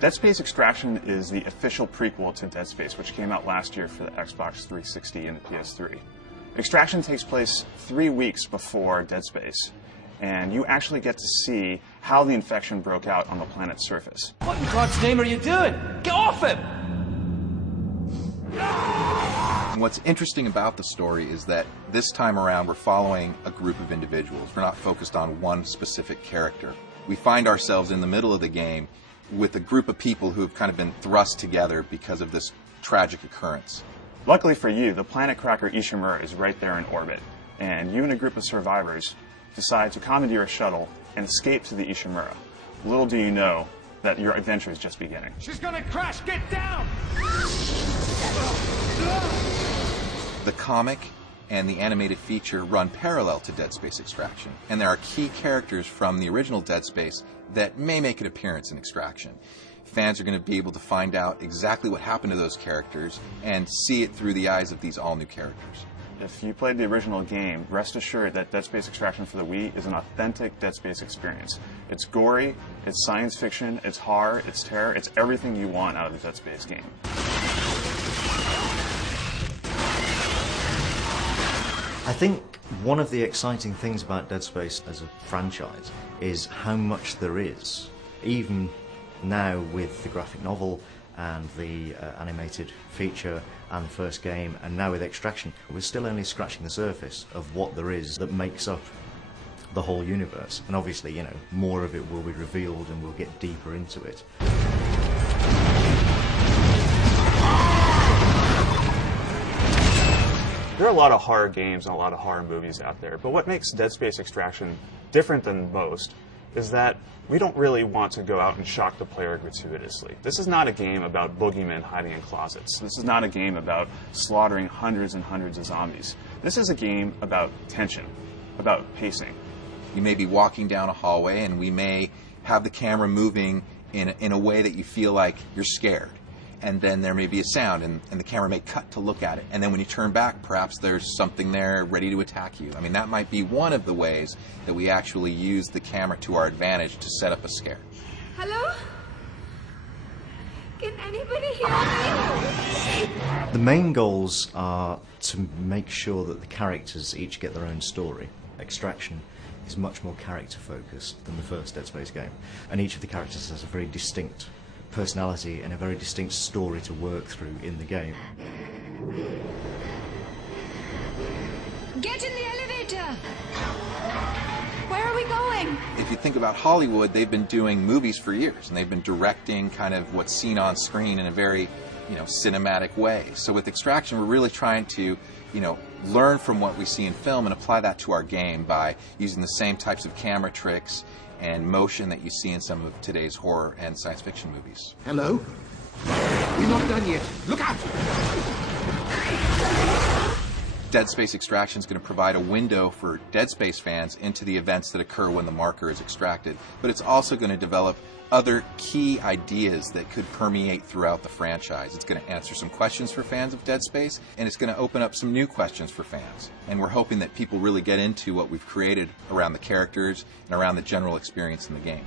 Dead Space Extraction is the official prequel to Dead Space, which came out last year for the Xbox 360 and the PS3. Extraction takes place 3 weeks before Dead Space, and you actually get to see how the infection broke out on the planet's surface. What in God's name are you doing? Get off him! What's interesting about the story is that this time around we're following a group of individuals. We're not focused on one specific character. We find ourselves in the middle of the game with a group of people who have kind of been thrust together because of this tragic occurrence. Luckily for you, the planet cracker Ishimura is right there in orbit, and you and a group of survivors decide to commandeer a shuttle and escape to the Ishimura. Little do you know that your adventure is just beginning. She's gonna crash! Get down! The comic and the animated feature run parallel to Dead Space Extraction, and there are key characters from the original Dead Space that may make an appearance in Extraction. Fans are going to be able to find out exactly what happened to those characters and see it through the eyes of these all-new characters. If you played the original game, rest assured that Dead Space Extraction for the Wii is an authentic Dead Space experience. It's gory, it's science fiction, it's horror, it's terror, it's everything you want out of the Dead Space game. I think one of the exciting things about Dead Space as a franchise is how much there is. Even now with the graphic novel and the animated feature and the first game, and now with Extraction, we're still only scratching the surface of what there is that makes up the whole universe. And obviously, you know, more of it will be revealed and we'll get deeper into it. There are a lot of horror games and a lot of horror movies out there, but what makes Dead Space Extraction different than most is that we don't really want to go out and shock the player gratuitously. This is not a game about boogeymen hiding in closets. This is not a game about slaughtering hundreds and hundreds of zombies. This is a game about tension, about pacing. You may be walking down a hallway and we may have the camera moving in a way that you feel like you're scared. And then there may be a sound and the camera may cut to look at it. And then when you turn back, perhaps there's something there ready to attack you. I mean, that might be one of the ways that we actually use the camera to our advantage to set up a scare. Hello? Can anybody hear me? The main goals are to make sure that the characters each get their own story. Extraction is much more character focused than the first Dead Space game. And each of the characters has a very distinct personality and a very distinct story to work through in the game. Get in the elevator! Where are we going? If you think about Hollywood, they've been doing movies for years, and they've been directing kind of what's seen on screen in a very, cinematic way. So with Extraction, we're really trying to, learn from what we see in film and apply that to our game by using the same types of camera tricks and motion that you see in some of today's horror and science fiction movies. Hello? We're not done yet. Look out! Dead Space Extraction is going to provide a window for Dead Space fans into the events that occur when the marker is extracted, but it's also going to develop other key ideas that could permeate throughout the franchise. It's going to answer some questions for fans of Dead Space, and it's going to open up some new questions for fans. And we're hoping that people really get into what we've created around the characters and around the general experience in the game.